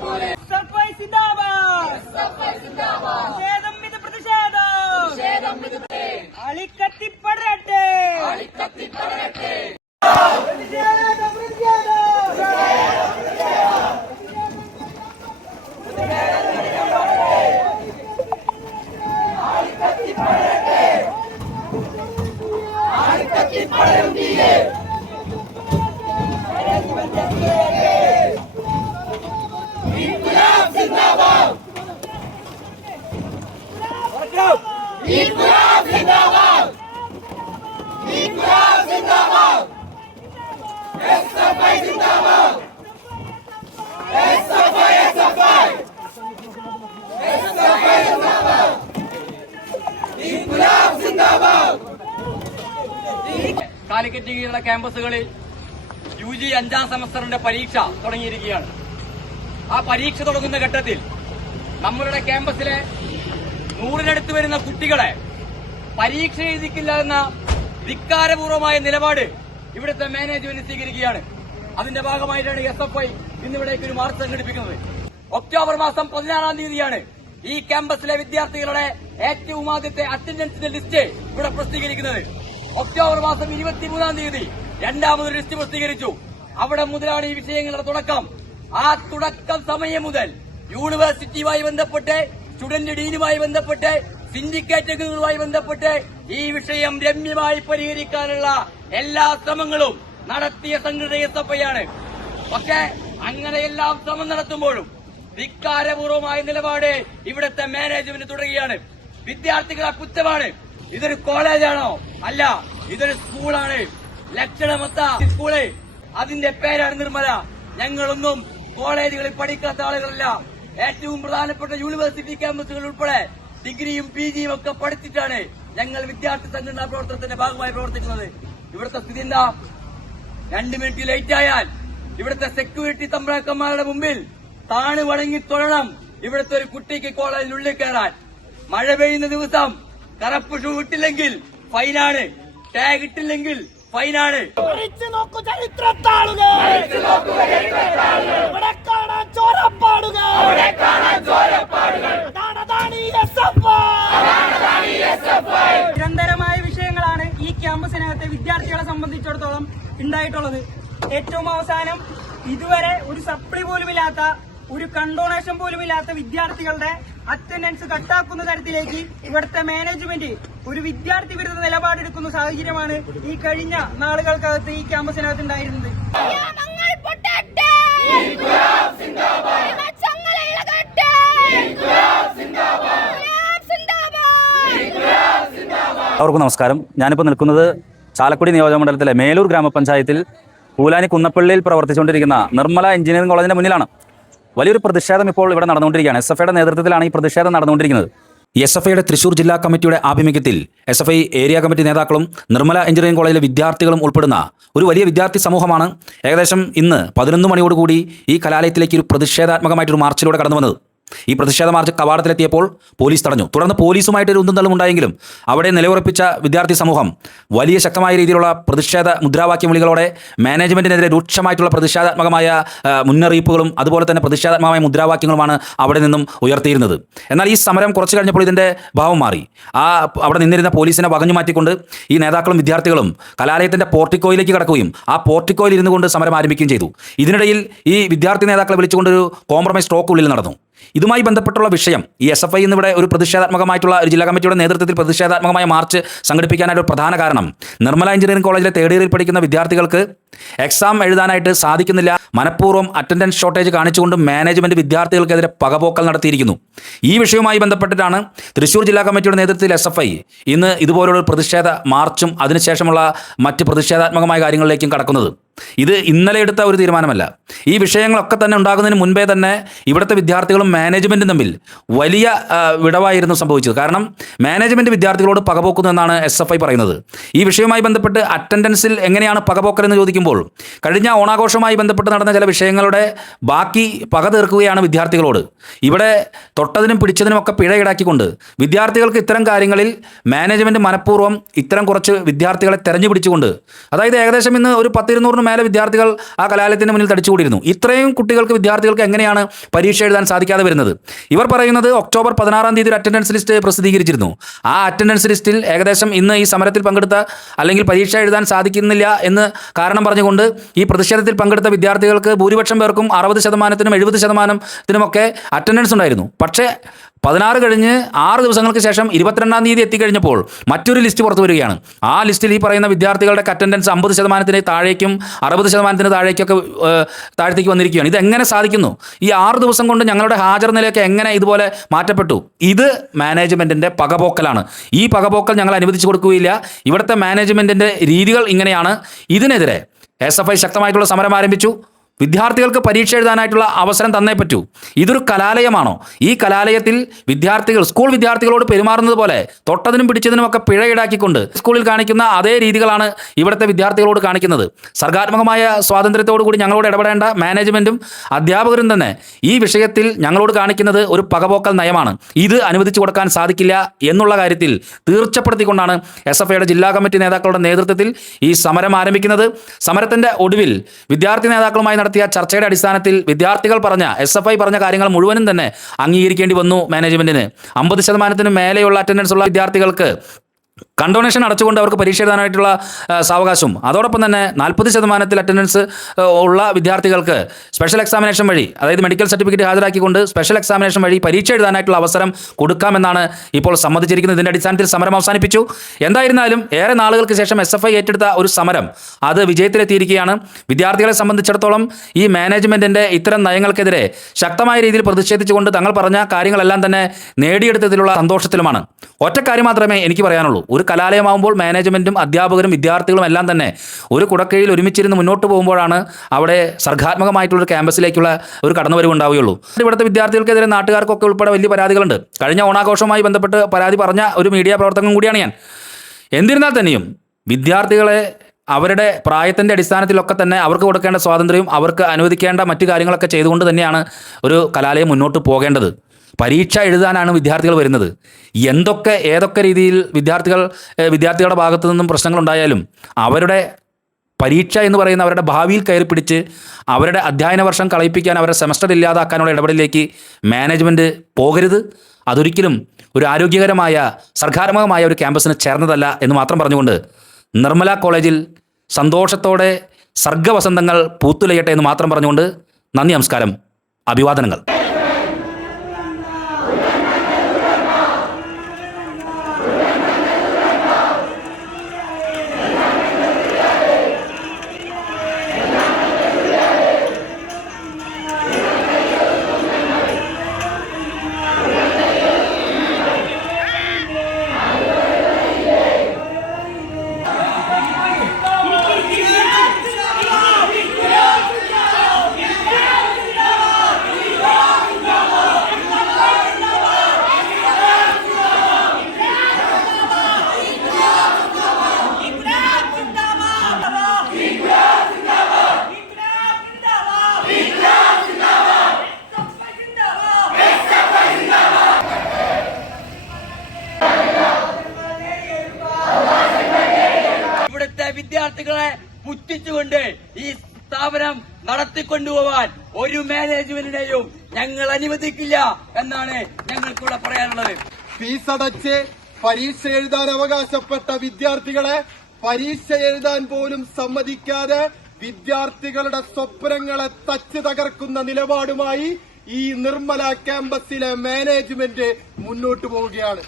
പോലെ സഫൈ സിന്ദാബാദ് പ്രതിഷേധം ഇത് പ്രതിഷേധം അളിക്കത്തി പടരട്ടെ പ്രതിഷേധം, പ്രതിഷേധം. കാലിക്കറ്റ് കീഴിലെ ക്യാമ്പസുകളിൽ യു ജി അഞ്ചാം സെമസ്റ്ററിന്റെ പരീക്ഷ തുടങ്ങിയിരിക്കുകയാണ്. ആ പരീക്ഷ തുടങ്ങുന്ന ഘട്ടത്തിൽ നമ്മളുടെ ക്യാമ്പസിലെ നൂറിനടുത്ത് വരുന്ന കുട്ടികളെ പരീക്ഷ എഴുതിക്കില്ല എന്ന ധിക്കാരപൂർവമായ നിലപാട് ഇവിടുത്തെ മാനേജ്മെന്റ് സ്വീകരിക്കുകയാണ്. അതിന്റെ ഭാഗമായിട്ടാണ് എസ് എഫ് ഐ ഇന്നിവിടേക്ക് ഒരു മാർച്ച് സംഘടിപ്പിക്കുന്നത്. ഒക്ടോബർ മാസം പതിനാറാം തീയതിയാണ് ഈ ക്യാമ്പസിലെ വിദ്യാർത്ഥികളുടെ ഏറ്റവും ആദ്യത്തെ അറ്റൻഡൻസിന്റെ ലിസ്റ്റ് ഇവിടെ പ്രസിദ്ധീകരിക്കുന്നത്. ഒക്ടോബർ മാസം ഇരുപത്തിമൂന്നാം തീയതി രണ്ടാമതൊരു ലിസ്റ്റ് പ്രസിദ്ധീകരിച്ചു. അവിടെ മുതലാണ് ഈ വിഷയങ്ങളുടെ തുടക്കം. ആ തുടക്കം സമയം മുതൽ യൂണിവേഴ്സിറ്റിയുമായി ബന്ധപ്പെട്ട് സ്റ്റുഡന്റ് ഡീനുമായി ബന്ധപ്പെട്ട് സിൻഡിക്കേറ്റുകളുമായി ബന്ധപ്പെട്ട് ഈ വിഷയം രമ്യമായി പരിഹരിക്കാനുള്ള എല്ലാ ശ്രമങ്ങളും നടത്തിയ സംഘടിത എസ് എഫ് ഐ ആണ് പക്ഷേ അങ്ങനെയെല്ലാം ശ്രമം നടത്തുമ്പോഴും ധിക്കാരപൂർവമായ നിലപാട് ഇവിടുത്തെ മാനേജ്മെന്റ് തുടരുകയാണ്. വിദ്യാർത്ഥികളെ കുറ്റമാണ്. ഇതൊരു കോളേജാണോ? അല്ല ഇതൊരു സ്കൂളാണ്. ലക്ഷണമൊത്ത സ്കൂൾ. അതിന്റെ പേരാണ് നിർമ്മല. ഞങ്ങളൊന്നും കോളേജുകളിൽ പഠിക്കാത്ത ആളുകളല്ല. ഏറ്റവും പ്രധാനപ്പെട്ട യൂണിവേഴ്സിറ്റി ക്യാമ്പസുകൾ ഉൾപ്പെടെ ഡിഗ്രിയും പി ജിയും ഒക്കെ പഠിച്ചിട്ടാണ് ഞങ്ങൾ വിദ്യാർത്ഥി സംഘടനാ പ്രവർത്തനത്തിന്റെ ഭാഗമായി പ്രവർത്തിക്കുന്നത്. ഇവിടുത്തെ സ്ഥിതി എന്താ? രണ്ട് മിനിറ്റ് ലേറ്റ് ആയാൽ ഇവിടുത്തെ സെക്യൂരിറ്റി തമ്പ്രാക്കന്മാരുടെ മുമ്പിൽ താണു വണങ്ങി തൊഴണം. ഇവിടുത്തെ ഒരു കുട്ടിക്ക് കോളേജിനുള്ളിൽ കയറാൻ. മഴ പെയ്യുന്ന ദിവസം കറപ്പ് ഷൂ ഇട്ടില്ലെങ്കിൽ ഫൈനാണ് ടാഗ് ഇട്ടില്ലെങ്കിൽ ഫൈനാണ് നോക്കൂ ചരിത്രത്താളുകൾ. ചോരപ്പാടുകൾ. നിരന്തരമായ വിഷയങ്ങളാണ് ഈ ക്യാമ്പസിനകത്തെ വിദ്യാർത്ഥികളെ സംബന്ധിച്ചിടത്തോളം ഉണ്ടായിട്ടുള്ളത്. ഏറ്റവും അവസാനം ഇതുവരെ ഒരു സപ്ലി പോലുമില്ലാത്ത ഒരു കണ്ടോണേഷൻ പോലുമില്ലാത്ത വിദ്യാർത്ഥികളുടെ അറ്റൻഡൻസ് കട്ടാക്കുന്ന തരത്തിലേക്ക് ഇവിടുത്തെ മാനേജ്മെന്റ് ഒരു വിദ്യാർത്ഥി വിരുദ്ധ നിലപാടെടുക്കുന്ന സാഹചര്യമാണ് ഈ കഴിഞ്ഞ നാളുകൾക്കകത്ത് ഈ ക്യാമ്പസിനകത്ത് ഉണ്ടായിരുന്നത്. അവർക്കും നമസ്കാരം. ഞാനിപ്പോൾ നിൽക്കുന്നത് ചാലക്കുടി നിയോജകമണ്ഡലത്തിലെ മേലൂർ ഗ്രാമപഞ്ചായത്തിൽ പൂലാനി കുന്നപ്പള്ളിയിൽ പ്രവർത്തിച്ചുകൊണ്ടിരിക്കുന്ന നിർമ്മല എഞ്ചിനീയറിംഗ് കോളേജിന്റെ മുന്നിലാണ് വലിയൊരു പ്രതിഷേധം ഇപ്പോൾ ഇവിടെ നടന്നുകൊണ്ടിരിക്കുകയാണ്. എസ് എഫ് ഐയുടെ നേതൃത്വത്തിലാണ് ഈ പ്രതിഷേധം നടന്നുകൊണ്ടിരിക്കുന്നത്. എസ് എഫ് ഐയുടെ തൃശൂർ ജില്ലാ കമ്മിറ്റിയുടെ ആഭിമുഖ്യത്തിൽ S F I area committee നേതാക്കളും നിർമ്മല എഞ്ചിനീയറിംഗ് കോളേജിലെ വിദ്യാർത്ഥികളും ഉൾപ്പെടുന്ന ഒരു വലിയ വിദ്യാർത്ഥി സമൂഹമാണ് ഏകദേശം ഇന്ന് പതിനൊന്ന് മണിയോടുകൂടി ഈ കലാലയത്തിലേക്ക് ഒരു പ്രതിഷേധാത്മകമായിട്ടൊരു മാർച്ചിലൂടെ കടന്നു വന്നത് ഈ പ്രതിഷേധ മാർച്ച് കവാടത്തിലെത്തിയപ്പോൾ പോലീസ് തടഞ്ഞു. തുടർന്ന് പോലീസുമായിട്ട് ഒരു ഉന്തും ഉണ്ടായെങ്കിലും അവിടെ നിലയുറപ്പിച്ച വിദ്യാർത്ഥി സമൂഹം വലിയ ശക്തമായ രീതിയിലുള്ള പ്രതിഷേധ മുദ്രാവാക്യം വിളികളോടെ മാനേജ്മെന്റിനെതിരെ രൂക്ഷമായിട്ടുള്ള പ്രതിഷേധാത്മകമായ മുന്നറിയിപ്പുകളും അതുപോലെ തന്നെ പ്രതിഷേധാത്മകമായ മുദ്രാവാക്യങ്ങളുമാണ് അവിടെ നിന്നും ഉയർത്തിയിരുന്നത്. എന്നാൽ ഈ സമരം കുറച്ച് കഴിഞ്ഞപ്പോൾ ഇതിന്റെ ഭാവം മാറി. ആ അവിടെ നിന്നിരുന്ന പോലീസിനെ വകഞ്ഞു മാറ്റിക്കൊണ്ട് ഈ നേതാക്കളും വിദ്യാർത്ഥികളും കലാലയത്തിന്റെ പോർട്ടിക്കോയിലേക്ക് കടക്കുകയും ആ പോർട്ടിക്കോയിൽ ഇരുന്നു കൊണ്ട് സമരം ആരംഭിക്കുകയും ചെയ്തു. ഇതിനിടയിൽ ഈ വിദ്യാർത്ഥി നേതാക്കളെ വിളിച്ചുകൊണ്ടൊരു കോംപ്രമൈസ് സ്ട്രോക്ക് ഉള്ളിൽ നടന്നു. ഇതുമായി ബന്ധപ്പെട്ടുള്ള വിഷയം ഈ എസ് എഫ് ഐ എന്നിവിടെ ഒരു പ്രതിഷേധാത്മകമായിട്ടുള്ള ഒരു ജില്ലാ കമ്മിറ്റിയുടെ നേതൃത്വത്തിൽ പ്രതിഷേധാത്മകമായ മാർച്ച് സംഘടിപ്പിക്കാനായിട്ട് ഒരു പ്രധാന കാരണം. നിർമ്മല എഞ്ചിനീയറിംഗ് കോളേജിലെ തേർഡ് ഇയറിൽ പഠിക്കുന്ന വിദ്യാർത്ഥികൾക്ക് എക്സാം എഴുതാനായിട്ട് സാധിക്കുന്നില്ല. മനഃപൂർവം അറ്റൻഡൻസ് ഷോർട്ടേജ് കാണിച്ചുകൊണ്ട് മാനേജ്മെന്റ് വിദ്യാർത്ഥികൾക്കെതിരെ പകപോക്കൽ നടത്തിയിരിക്കുന്നു. ഈ വിഷയവുമായി ബന്ധപ്പെട്ടിട്ടാണ് തൃശൂർ ജില്ലാ കമ്മിറ്റിയുടെ നേതൃത്വത്തിൽ എസ് എഫ് ഐ ഇന്ന് ഇതുപോലുള്ള പ്രതിഷേധ മാർച്ചും അതിനുശേഷമുള്ള മറ്റ് പ്രതിഷേധാത്മകമായ കാര്യങ്ങളിലേക്കും കടക്കുന്നത്. ഇത് ഇന്നലെ എടുത്ത ഒരു തീരുമാനമല്ല. ഈ വിഷയങ്ങളൊക്കെ തന്നെ ഉണ്ടാകുന്നതിന് മുൻപേ തന്നെ ഇവിടുത്തെ വിദ്യാർത്ഥികളും മാനേജ്മെന്റും തമ്മിൽ വലിയ വിടവായിരുന്നു സംഭവിച്ചത്. കാരണം മാനേജ്മെന്റ് വിദ്യാർത്ഥികളോട് പകപോക്കുന്നു എന്നാണ് എസ് എഫ് ഐ പറയുന്നത്. ഈ വിഷയവുമായി ബന്ധപ്പെട്ട് അറ്റൻഡൻസിൽ എങ്ങനെയാണ് പകപോക്കലെന്ന് ചോദിക്കുമ്പോൾ കഴിഞ്ഞ ഓണാഘോഷവുമായി ബന്ധപ്പെട്ട് നടന്ന ചില വിഷയങ്ങളുടെ ബാക്കി പക തീർക്കുകയാണ് വിദ്യാർത്ഥികളോട്. ഇവിടെ തൊട്ടതിനും പിടിച്ചതിനുമൊക്കെ പിഴ ഈടാക്കിക്കൊണ്ട് വിദ്യാർത്ഥികൾക്ക് ഇത്തരം കാര്യങ്ങളിൽ മാനേജ്മെന്റ് മനഃപൂർവം ഇത്തരം കുറച്ച് വിദ്യാർത്ഥികളെ തെരഞ്ഞു പിടിച്ചുകൊണ്ട് അതായത് ഏകദേശം ഇന്ന് ഒരു പത്തിരുന്നൂറിന് അഞ്ഞൂറിന് മേലെ വിദ്യാർത്ഥികൾ ആ കലാലയത്തിന് മുന്നിൽ തടിച്ചുകൂടിയിരുന്നു. ഇത്രയും കുട്ടികൾക്ക് വിദ്യാർത്ഥികൾക്ക് എങ്ങനെയാണ് പരീക്ഷ എഴുതാൻ സാധിക്കാതെ വരുന്നത്? ഇവർ പറയുന്നത് ഒക്ടോബർ പതിനാറാം തീയതി ഒരു അറ്റൻഡൻസ് ലിസ്റ്റ് പ്രസിദ്ധീകരിച്ചിരുന്നു. ആ അറ്റൻഡൻസ് ലിസ്റ്റിൽ ഏകദേശം ഇന്ന് ഈ സമരത്തിൽ പങ്കെടുത്ത അല്ലെങ്കിൽ പരീക്ഷ എഴുതാൻ സാധിക്കുന്നില്ല എന്ന് കാരണം പറഞ്ഞുകൊണ്ട് ഈ പ്രതിഷേധത്തിൽ പങ്കെടുത്ത വിദ്യാർത്ഥികൾക്ക് ഭൂരിപക്ഷം പേർക്കും അറുപത് ശതമാനത്തിനും എഴുപത് ശതമാനത്തിനുമൊക്കെ അറ്റൻഡൻസ് ഉണ്ടായിരുന്നു. പക്ഷേ പതിനാറ് കഴിഞ്ഞ് ആറ് ദിവസങ്ങൾക്ക് ശേഷം ഇരുപത്തിരണ്ടാം തീയതി എത്തിക്കഴിഞ്ഞപ്പോൾ മറ്റൊരു ലിസ്റ്റ് പുറത്തു വരികയാണ്. ആ ലിസ്റ്റിൽ ഈ പറയുന്ന വിദ്യാർത്ഥികളുടെ അറ്റൻഡൻസ് അമ്പത് ശതമാനത്തിന് താഴേക്കും അറുപത് ശതമാനത്തിന് താഴേക്കൊക്കെ താഴത്തേക്ക് വന്നിരിക്കുകയാണ്. ഇത് എങ്ങനെ സാധിക്കുന്നു? ഈ ആറ് ദിവസം കൊണ്ട് ഞങ്ങളുടെ ഹാജർ നിലയൊക്കെ എങ്ങനെ ഇതുപോലെ മാറ്റപ്പെട്ടു? ഇത് മാനേജ്മെന്റിന്റെ പകപോക്കലാണ്. ഈ പകപോക്കൽ ഞങ്ങൾ അനുവദിച്ചു കൊടുക്കുകയില്ല. ഇവിടുത്തെ മാനേജ്മെന്റിന്റെ രീതികൾ ഇങ്ങനെയാണ്. ഇതിനെതിരെ എസ് എഫ് ഐ ശക്തമായിട്ടുള്ള സമരം ആരംഭിച്ചു. വിദ്യാർത്ഥികൾക്ക് പരീക്ഷ എഴുതാനായിട്ടുള്ള അവസരം തന്നേ പറ്റൂ. ഇതൊരു കലാലയമാണോ? ഈ കലാലയത്തിൽ വിദ്യാർത്ഥികൾ സ്കൂൾ വിദ്യാർത്ഥികളോട് പെരുമാറുന്നത് പോലെ തൊട്ടതിനും പിടിച്ചതിനും ഒക്കെ പിഴ ഈടാക്കിക്കൊണ്ട് സ്കൂളിൽ കാണിക്കുന്ന അതേ രീതികളാണ് ഇവിടുത്തെ വിദ്യാർത്ഥികളോട് കാണിക്കുന്നത്. സർഗാത്മകമായ സ്വാതന്ത്ര്യത്തോടുകൂടി ഞങ്ങളോട് ഇടപെടേണ്ട മാനേജ്മെന്റും അധ്യാപകരും തന്നെ ഈ വിഷയത്തിൽ ഞങ്ങളോട് കാണിക്കുന്നത് ഒരു പകപോക്കൽ നയമാണ്. ഇത് അനുവദിച്ചു കൊടുക്കാൻ സാധിക്കില്ല എന്നുള്ള കാര്യത്തിൽ തീർച്ചപ്പെടുത്തിക്കൊണ്ടാണ് എസ് എഫ് ഐയുടെ ജില്ലാ കമ്മിറ്റി നേതാക്കളുടെ നേതൃത്വത്തിൽ ഈ സമരം ആരംഭിക്കുന്നത്. സമരത്തിന്റെ ഒടുവിൽ വിദ്യാർത്ഥി നേതാക്കളുമായി നടത്തിയ ചർച്ചയുടെ അടിസ്ഥാനത്തിൽ വിദ്യാർത്ഥികൾ പറഞ്ഞ എസ് എഫ് ഐ പറഞ്ഞ കാര്യങ്ങൾ മുഴുവനും തന്നെ അംഗീകരിക്കേണ്ടി വന്നു മാനേജ്മെന്റിന്. അമ്പത് ശതമാനത്തിന് മേലെയുള്ള അറ്റൻഡൻസ് ഉള്ള വിദ്യാർത്ഥികൾക്ക് കണ്ടോണേഷൻ അടച്ചുകൊണ്ട് അവർക്ക് പരീക്ഷ എഴുതാനായിട്ടുള്ള സാവകാശവും. സാവകാശം അതോടൊപ്പം തന്നെ നാൽപ്പത് ശതമാനത്തിൽ അറ്റൻഡൻസ് ഉള്ള വിദ്യാർത്ഥികൾക്ക് സ്പെഷ്യൽ എക്സാമിനേഷൻ വഴി അതായത് മെഡിക്കൽ സർട്ടിഫിക്കറ്റ് ഹാജരാക്കിക്കൊണ്ട് സ്പെഷ്യൽ എക്സാമിനേഷൻ വഴി പരീക്ഷ എഴുതാനായിട്ടുള്ള അവസരം കൊടുക്കാമെന്നാണ് ഇപ്പോൾ സമ്മതിച്ചിരിക്കുന്നത്. ഇതിന്റെ അടിസ്ഥാനത്തിൽ സമരം അവസാനിപ്പിച്ചു. എന്തായിരുന്നാലും ഏറെ നാളുകൾക്ക് ശേഷം എസ് എഫ് ഐ ഏറ്റെടുത്ത ഒരു സമരം അത് വിജയത്തിലെത്തിയിരിക്കുകയാണ്. വിദ്യാർത്ഥികളെ സംബന്ധിച്ചിടത്തോളം ഈ മാനേജ്മെന്റിന്റെ ഇത്തരം നയങ്ങൾക്കെതിരെ ശക്തമായ രീതിയിൽ പ്രതിഷേധിച്ചുകൊണ്ട് തങ്ങൾ പറഞ്ഞ കാര്യങ്ങളെല്ലാം തന്നെ നേടിയെടുത്തതിലുള്ള സന്തോഷത്തിലുമാണ്. ഒറ്റ കാര്യം മാത്രമേ എനിക്ക് പറയാനുള്ളൂ. ഒരു കലാലയമാകുമ്പോൾ മാനേജ്മെന്റും അധ്യാപകരും വിദ്യാർത്ഥികളും എല്ലാം തന്നെ ഒരു കുടക്കീഴിൽ ഒരുമിച്ചിരുന്ന് മുന്നോട്ട് പോകുമ്പോഴാണ് അവിടെ സർഗാത്മകമായിട്ടുള്ള ക്യാമ്പസിലേക്കുള്ള ഒരു കടന്നുവരവ് ഉണ്ടാവുകയുള്ളൂ. ഇവിടുത്തെ വിദ്യാർത്ഥികൾക്കെതിരെ നാട്ടുകാർക്കൊക്കെ ഉൾപ്പെടെ വലിയ പരാതികളുണ്ട്. കഴിഞ്ഞ ഓണാഘോഷവുമായി ബന്ധപ്പെട്ട് പരാതി പറഞ്ഞ ഒരു മീഡിയ പ്രവർത്തകൻ കൂടിയാണ് ഞാൻ. എന്നിരുന്നാൽ തന്നെയും വിദ്യാർത്ഥികളെ അവരുടെ പ്രായത്തിന്റെ അടിസ്ഥാനത്തിലൊക്കെ തന്നെ അവർക്ക് കൊടുക്കേണ്ട സ്വാതന്ത്ര്യം അവർക്ക് അനുവദിക്കേണ്ട മറ്റു കാര്യങ്ങളൊക്കെ ചെയ്തുകൊണ്ട് തന്നെയാണ് ഒരു കലാലയം മുന്നോട്ട് പോകേണ്ടത്. പരീക്ഷ എഴുതാനാണ് വിദ്യാർത്ഥികൾ വരുന്നത്. എന്തൊക്കെ ഏതൊക്കെ രീതിയിൽ വിദ്യാർത്ഥികൾ വിദ്യാർത്ഥികളുടെ ഭാഗത്തു നിന്നും പ്രശ്നങ്ങളുണ്ടായാലും അവരുടെ പരീക്ഷ എന്ന് പറയുന്ന അവരുടെ ഭാവിയിൽ കയറി പിടിച്ച് അവരുടെ അധ്യയന വർഷം കളയിപ്പിക്കാൻ അവരുടെ സെമസ്റ്റർ ഇല്ലാതാക്കാനുള്ള ഇടപെടലിലേക്ക് മാനേജ്മെന്റ് പോകരുത്. അതൊരിക്കലും ഒരു ആരോഗ്യകരമായ സർഗാത്മകമായ ഒരു ക്യാമ്പസിന് ചേർന്നതല്ല എന്ന് മാത്രം പറഞ്ഞുകൊണ്ട് നിർമ്മല കോളേജിൽ സന്തോഷത്തോടെ സർഗവസന്തങ്ങൾ പൂത്തുലയട്ടെ എന്ന് മാത്രം പറഞ്ഞുകൊണ്ട് നന്ദി നമസ്കാരം അഭിവാദനങ്ങൾ. വിദ്യാർത്ഥികളെ പുറ്റിച്ചുകൊണ്ട് ഈ സ്ഥാപനം നടത്തിക്കൊണ്ടുപോവാൻ ഒരു മാനേജ്മെന്റിനെയും ഞങ്ങൾ അനുവദിക്കില്ല എന്നാണ് ഞങ്ങൾക്കിവിടെ പറയാനുള്ളത്. ഫീസ് അടച്ച് പരീക്ഷ എഴുതാൻ അവകാശപ്പെട്ട വിദ്യാർത്ഥികളെ പരീക്ഷ എഴുതാൻ പോലും സമ്മതിക്കാതെ വിദ്യാർത്ഥികളുടെ സ്വപ്നങ്ങളെ തച്ച് തകർക്കുന്ന നിലപാടുമായി ഈ നിർമ്മല ക്യാമ്പസിലെ മാനേജ്മെന്റ് മുന്നോട്ടു പോവുകയാണ്.